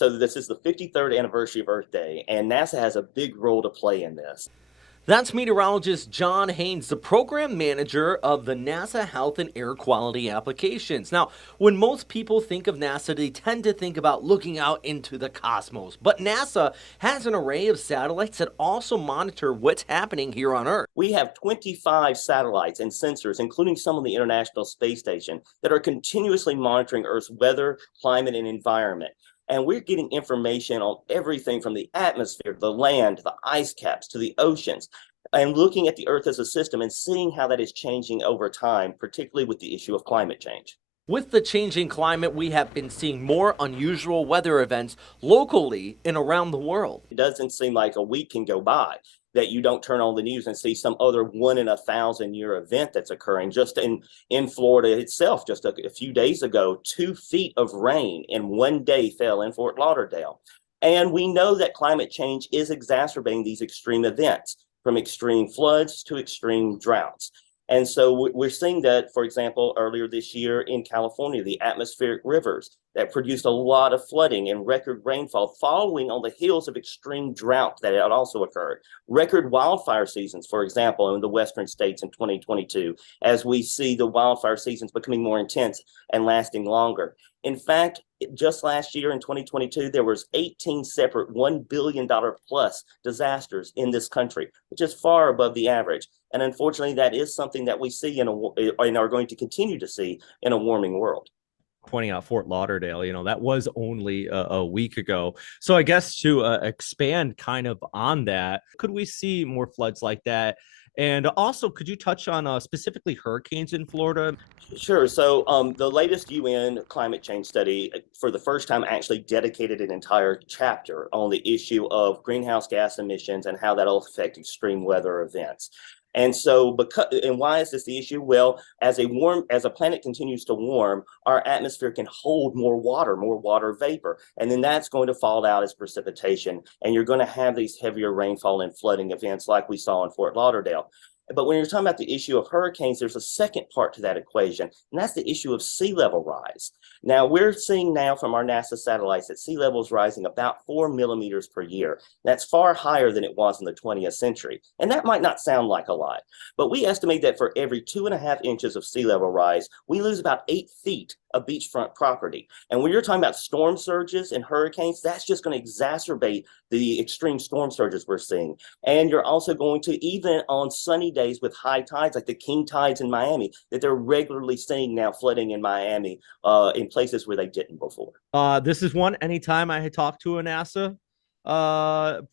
So this is the 53rd anniversary of Earth Day, and NASA has a big role to play in this. That's meteorologist John Haynes, the program manager of the NASA Health and Air Quality Applications. Now, when most people think of NASA, they tend to think about looking out into the cosmos. But NASA has an array of satellites that also monitor what's happening here on Earth. We have 25 satellites and sensors, including some on the International Space Station, that are continuously monitoring Earth's weather, climate, and environment. And we're getting information on everything from the atmosphere, the land, the ice caps, to the oceans, and looking at the Earth as a system and seeing how that is changing over time, particularly with the issue of climate change. With the changing climate, we have been seeing more unusual weather events locally and around the world. It doesn't seem like a week can go by that you don't turn on the news and see some other 1 in 1,000 year event that's occurring. Just in Florida itself, just a few days ago, 2 feet of rain in one day fell in Fort Lauderdale. And we know that climate change is exacerbating these extreme events, from extreme floods to extreme droughts. And so we're seeing that, for example, earlier this year in California, the atmospheric rivers that produced a lot of flooding and record rainfall following on the heels of extreme drought that had also occurred. Record wildfire seasons, for example, in the western states in 2022, as we see the wildfire seasons becoming more intense and lasting longer. In fact, just last year in 2022, there was 18 separate $1 billion plus disasters in this country, which is far above the average. And unfortunately, that is something that we see and are going to continue to see in a warming world. Pointing out Fort Lauderdale, that was only a week ago. So I guess to expand kind of on that, could we see more floods like that? And also, could you touch on specifically hurricanes in Florida? Sure. So the latest UN climate change study, for the first time, actually dedicated an entire chapter on the issue of greenhouse gas emissions and how that'll affect extreme weather events. And why is this the issue? Well, as a planet continues to warm, our atmosphere can hold more water vapor, and then that's going to fall out as precipitation, and you're going to have these heavier rainfall and flooding events like we saw in Fort Lauderdale. But when you're talking about the issue of hurricanes, there's a second part to that equation, and that's the issue of sea level rise. Now, we're seeing now from our NASA satellites that sea level is rising about 4 millimeters per year. That's far higher than it was in the 20th century. And that might not sound like a lot, but we estimate that for every 2.5 inches of sea level rise, we lose about 8 feet of beachfront property. And when you're talking about storm surges and hurricanes, that's just going to exacerbate the extreme storm surges we're seeing. And you're also going to, even on sunny days with high tides, like the king tides in Miami, that they're regularly seeing now flooding in Miami in places where they didn't before. This is one anytime I talk to a NASA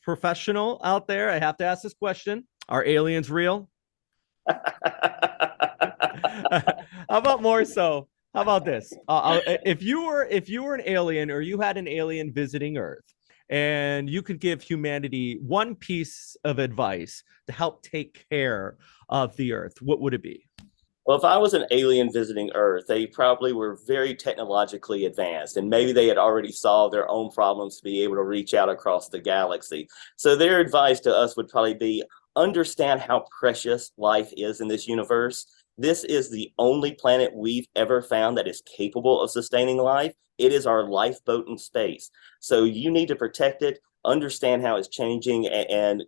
professional out there, I have to ask this question. Are aliens real? How about more so? How about this? If you were an alien, or you had an alien visiting Earth, and you could give humanity one piece of advice to help take care of the Earth, what would it be? Well, if I was an alien visiting Earth, they probably were very technologically advanced, and maybe they had already solved their own problems to be able to reach out across the galaxy. So their advice to us would probably be, understand how precious life is in this universe. This is the only planet we've ever found that is capable of sustaining life. It is our lifeboat in space. So you need to protect it, understand how it's changing, and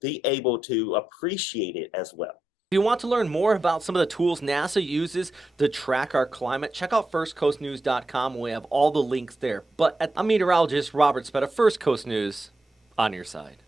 be able to appreciate it as well. If you want to learn more about some of the tools NASA uses to track our climate, check out firstcoastnews.com. We have all the links there. But I'm meteorologist Robert Speta, First Coast News, on your side.